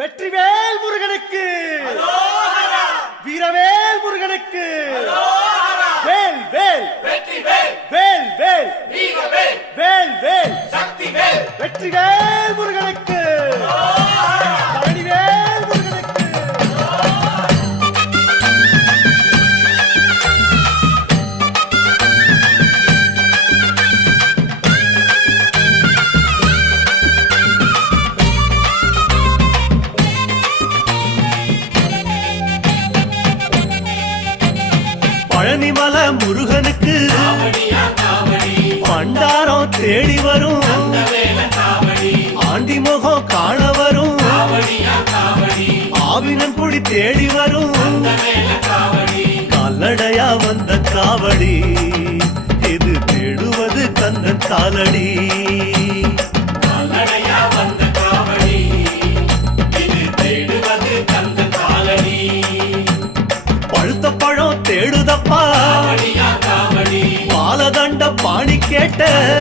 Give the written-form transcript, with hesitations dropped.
வெற்றிவேல் முருகனுக்கு, வீரவேல் முருகனுக்கு, வேல் வேல் வேல் வேல் வேல் வேல் வெற்றிவேல் முருகனுக்கு, பழனிவேல் முருகனுக்கு. பழனிமல முருகனுக்கு பண்டாரம் தேடி வரும், ஆண்டி முகம் காண வரும், ஆவினன் குடி தேடி வரும், கால்நடையா வந்த காவடி இது தேடுவது கந்தன் காலடி. பழுத்த பழம் தேடுதப்பா, பாலதண்ட பாணி கேட்ட